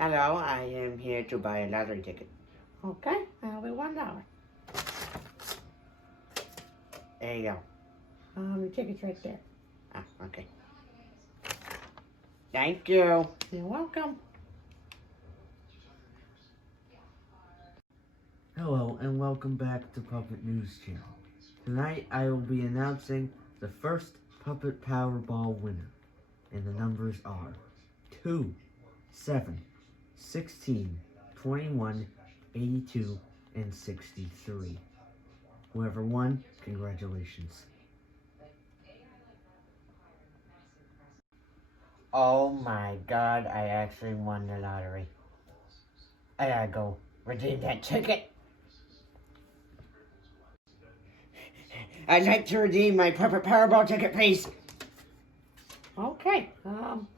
Hello, I am here to buy a lottery ticket. Okay, that'll be $1. There you go. The ticket's right there. Ah, okay. Thank you. You're welcome. Hello and welcome back to Puppet News Channel. Tonight I will be announcing the first Puppet Powerball winner. And the numbers are 2, 7, 16, 21, 82, and 63. Whoever won, congratulations. Oh my God, I actually won the lottery. I gotta go redeem that ticket. I'd like to redeem my Puppet Powerball ticket, please. Okay,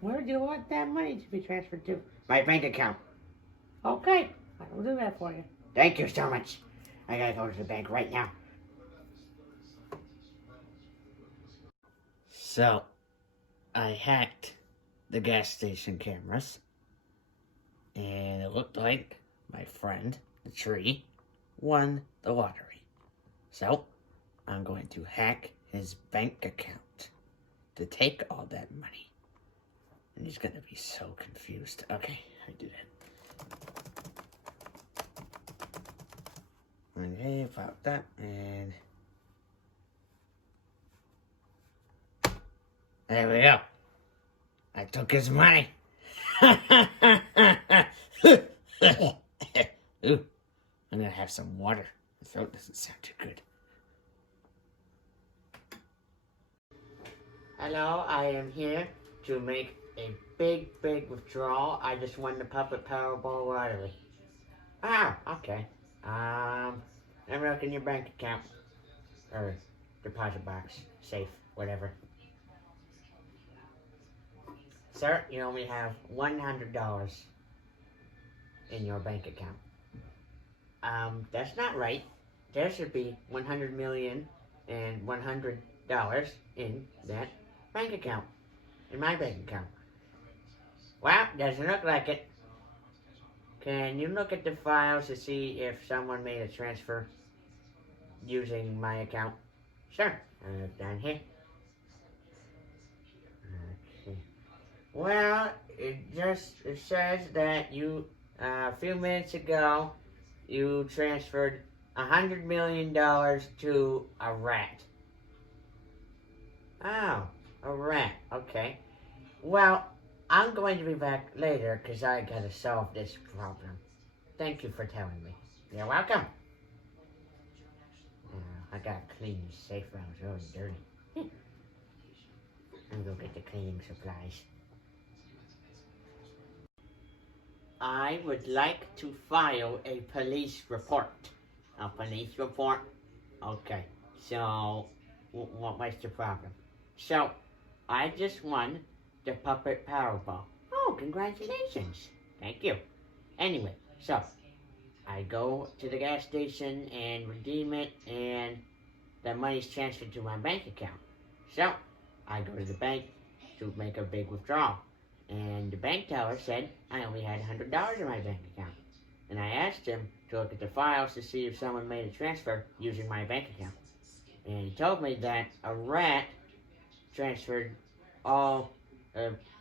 where do you want that money to be transferred to? My bank account. Okay, I will do that for you. Thank you so much. I gotta go to the bank right now. So, I hacked the gas station cameras, and it looked like my friend, the tree, won the lottery. So, I'm going to hack his bank account to take all that money. And he's gonna be so confused. Okay, I do that. Okay, about that, and there we go. I took his money. Ooh, I'm gonna have some water. My throat doesn't sound too good. Hello, I am here to make a big withdrawal. I just won the Puppet Powerball lottery. Ah, okay. Let me look in your bank account. Or deposit box, safe, whatever. Sir, you only have $100 in your bank account. That's not right. There should be $100 million and $100 in that bank account. In my bank account. Well, doesn't look like it. Can you look at the files to see if someone made a transfer using my account? Sure. Down here. Okay. Well, it says that you, a few minutes ago, you transferred $100 million to a rat. Oh, a rat. Okay. Well, I'm going to be back later because I gotta solve this problem. Thank you for telling me. You're welcome. I gotta clean this safe room. It's really dirty. I'm gonna go get the cleaning supplies. I would like to file a police report. A police report? Okay. So, what's the problem? So, I just won the Puppet Powerball. Oh, congratulations. Thank you. Anyway, so, I go to the gas station and redeem it, and the money's transferred to my bank account. So, I go to the bank to make a big withdrawal. And the bank teller said I only had $100 in my bank account. And I asked him to look at the files to see if someone made a transfer using my bank account. And he told me that a rat transferred all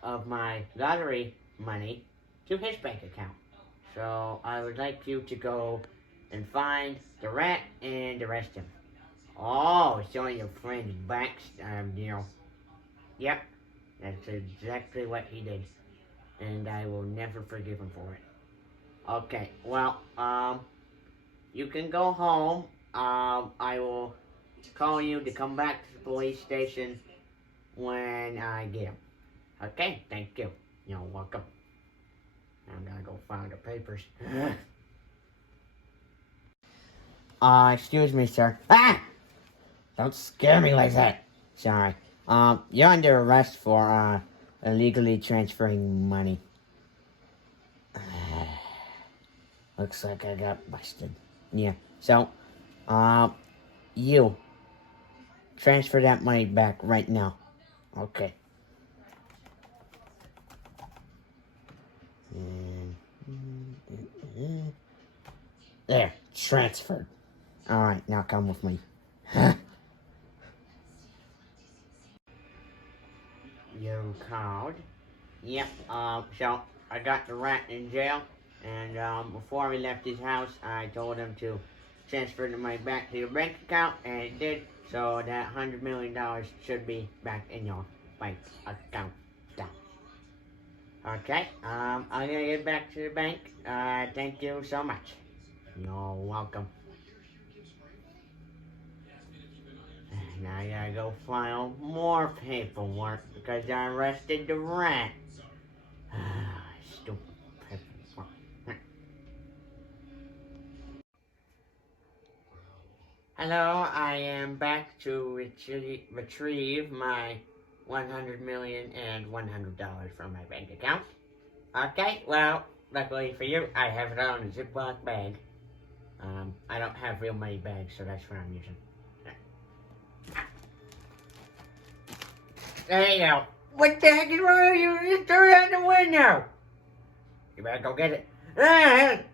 of my lottery money to his bank account. So I would like you to go and find the rat and arrest him. Oh, it's only your friend's bank, Yep, that's exactly what he did. And I will never forgive him for it. Okay, well, you can go home. I will call you to come back to the police station when I get him. Okay, thank you. You're welcome. I'm gonna go find the papers. Excuse me, sir. Ah! Don't scare me like that. Sorry. You're under arrest for, illegally transferring money. Looks like I got busted. Yeah. So, you transfer that money back right now. Okay. And There, transferred. Alright, now come with me. You called? Yep, so I got the rat in jail, and before we left his house, I told him to transfer the money back to your bank account, and it did, so that $100 million should be back in your bank account. Okay, I'm gonna get back to the bank. Thank you so much. You're welcome. Now I gotta go file more paperwork because I arrested the rat. Stupid paperwork. Hello, I am back to retrieve my $100 million and $100 from my bank account. Okay, well, luckily for you, I have it on a Ziploc bag. I don't have real money bags, so that's what I'm using. There you go. What the heck is wrong with you? You threw it out the window. You better go get it.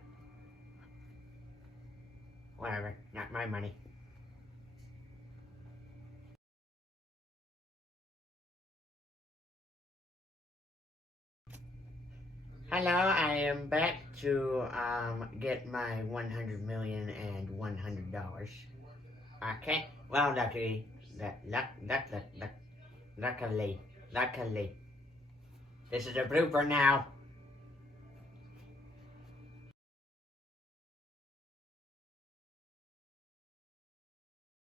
Whatever, not my money. Hello, I am back to get my $100 million and $100. Okay, well, luckily, luckily, this is a blooper now.